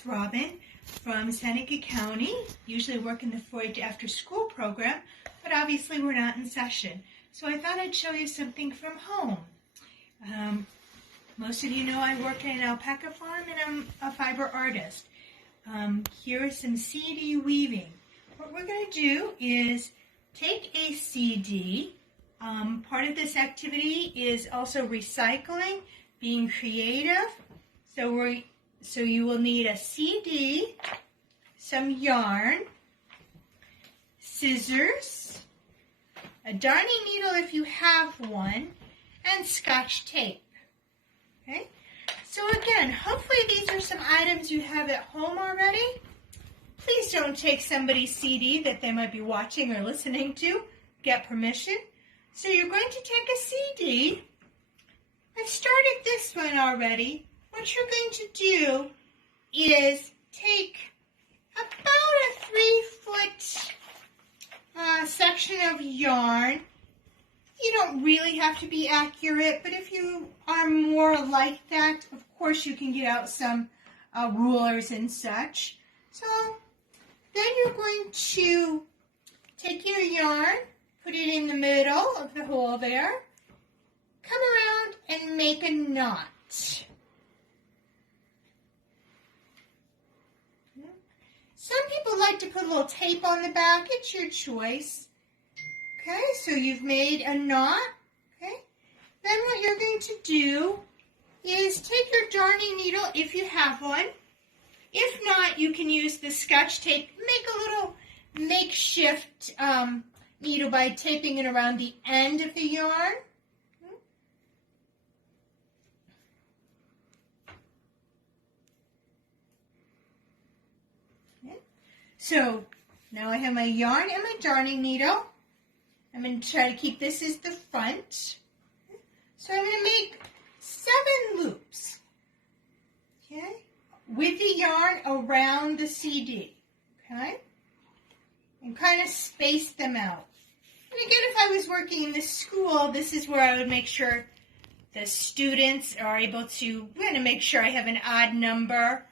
it's Robin from Seneca County. Usually work in the 4-H after school program, but obviously we're not in session. So I thought I'd show you something from home. Most of you know I work in an alpaca farm and I'm a fiber artist. Here is some CD weaving. What we're going to do is take a CD. Part of this activity is also recycling, being creative. So you will need a CD, some yarn, scissors, a darning needle if you have one, and Scotch tape. Okay? So again, hopefully these are some items you have at home already. Please don't take somebody's CD that they might be watching or listening to. Get permission. So you're going to take a CD. I've started this one already. What you're going to do is take about a 3-foot section of yarn. You don't really have to be accurate, but if you are more like that, of course you can get out some rulers and such. So then you're going to take your yarn, put it in the middle of the hole there, come around and make a knot. Some people like to put a little tape on the back. It's your choice. Okay, so you've made a knot. Okay, then what you're going to do is take your darning needle if you have one. If not, you can use the Scotch tape. Make a little makeshift needle by taping it around the end of the yarn. So now I have my yarn and my darning needle. I'm going to try to keep this as the front. So I'm going to make 7 loops, okay, with the yarn around the CD, okay, and kind of space them out. And again, if I was working in the school, this is where I would make sure the students are able to, I'm going to make sure I have an odd number,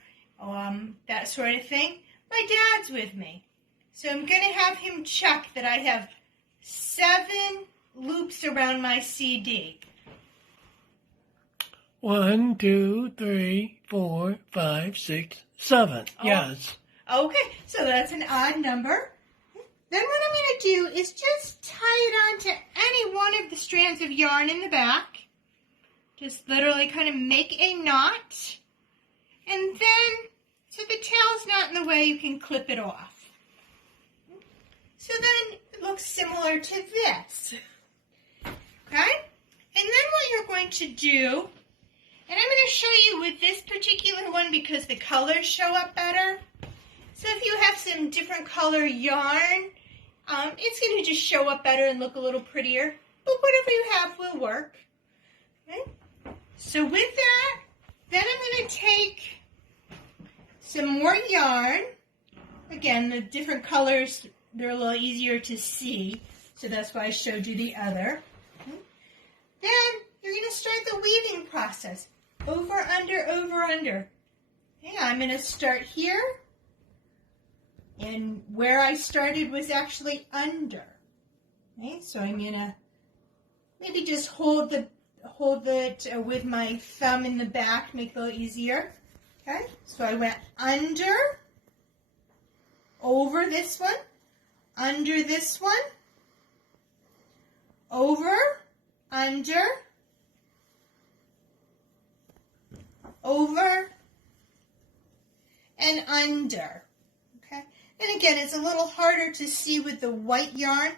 that sort of thing. My dad's with me, so I'm going to have him check that I have 7 loops around my CD. 1, 2, 3, 4, 5, 6, 7. Oh. Yes. Okay, so that's an odd number. Then what I'm going to do is just tie it onto any one of the strands of yarn in the back. Just literally kind of make a knot. And then, so the tail's not in the way, you can clip it off. So then it looks similar to this. Okay? And then what you're going to do, and I'm going to show you with this particular one because the colors show up better. So if you have some different color yarn, it's going to just show up better and look a little prettier. But whatever you have will work. Okay? So with that, then I'm going to take some more yarn. Again, the different colors, they're a little easier to see. So that's why I showed you the other. Okay? Then you're going to start the weaving process. Over, under, over, under. Okay, I'm going to start here. And where I started was actually under. Okay, so I'm going to maybe just hold it with my thumb in the back, make it a little easier. Okay, so I went under, over this one, under this one, over, under, over, and under. Okay, and again, it's a little harder to see with the white yarn,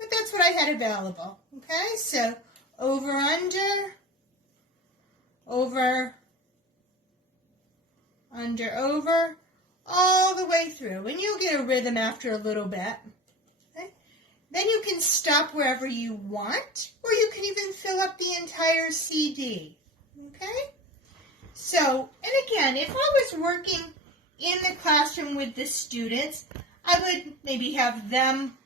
but that's what I had available. Okay, so over, under, over, under, over, all the way through. And you'll get a rhythm after a little bit. Okay? Then you can stop wherever you want, or you can even fill up the entire CD. Okay? So, and again, if I was working in the classroom with the students, I would maybe have them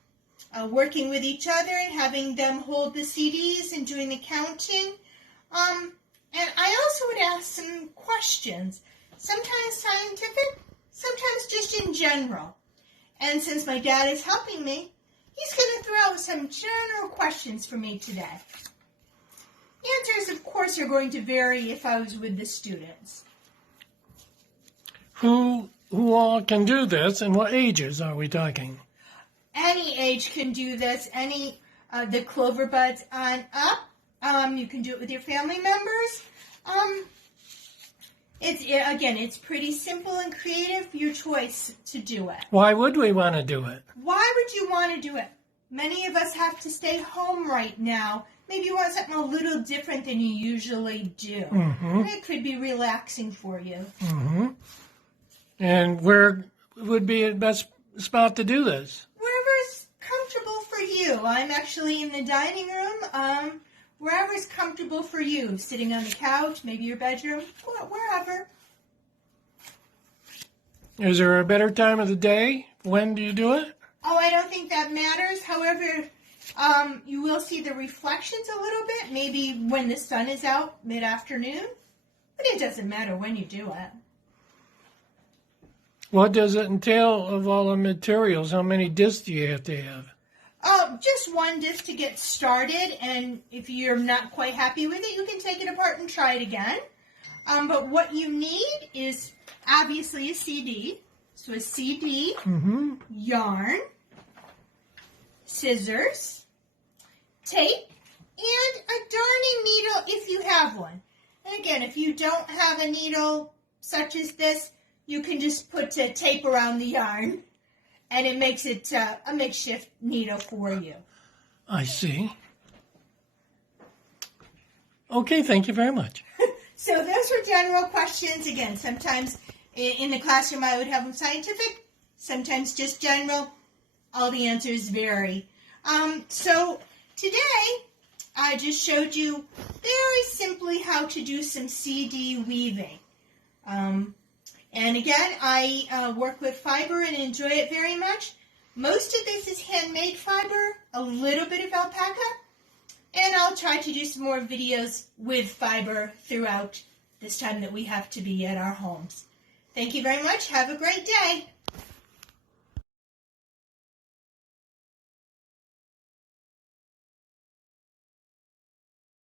working with each other and having them hold the CDs and doing the counting. And I also would ask some questions. Sometimes scientific, general. And since my dad is helping me, he's going to throw out some general questions for me today. Answers, of course, are going to vary if I was with the students. Who all can do this, and what ages are we talking? Any age can do this. Any the clover buds on up. You can do it with your family members. It's pretty simple and creative. Your choice to do it. Why would we want to do it? Why would you want to do it? Many of us have to stay home right now. Maybe you want something a little different than you usually do. Mm-hmm. It could be relaxing for you. Mm-hmm. And where would be the best spot to do this? Wherever's comfortable for you. I'm actually in the dining room. Wherever's comfortable for you. Sitting on the couch, maybe your bedroom, wherever. Is there a better time of the day? When do you do it? Oh, I don't think that matters. However, you will see the reflections a little bit, maybe when the sun is out mid-afternoon. But it doesn't matter when you do it. What does it entail of all the materials? How many discs do you have to have? Just one disc to get started, and if you're not quite happy with it, you can take it apart and try it again. But what you need is obviously a CD. So a CD, yarn, scissors, tape, and a darning needle if you have one. And again, if you don't have a needle such as this, you can just put tape around the yarn, and it makes it a makeshift needle for you. I see. Okay, thank you very much. So those were general questions. Again, sometimes in the classroom I would have them scientific, sometimes just general. All the answers vary. So today I just showed you very simply how to do some CD weaving. And again, I work with fiber and enjoy it very much. Most of this is handmade fiber, a little bit of alpaca, and I'll try to do some more videos with fiber throughout this time that we have to be at our homes. Thank you very much. Have a great day.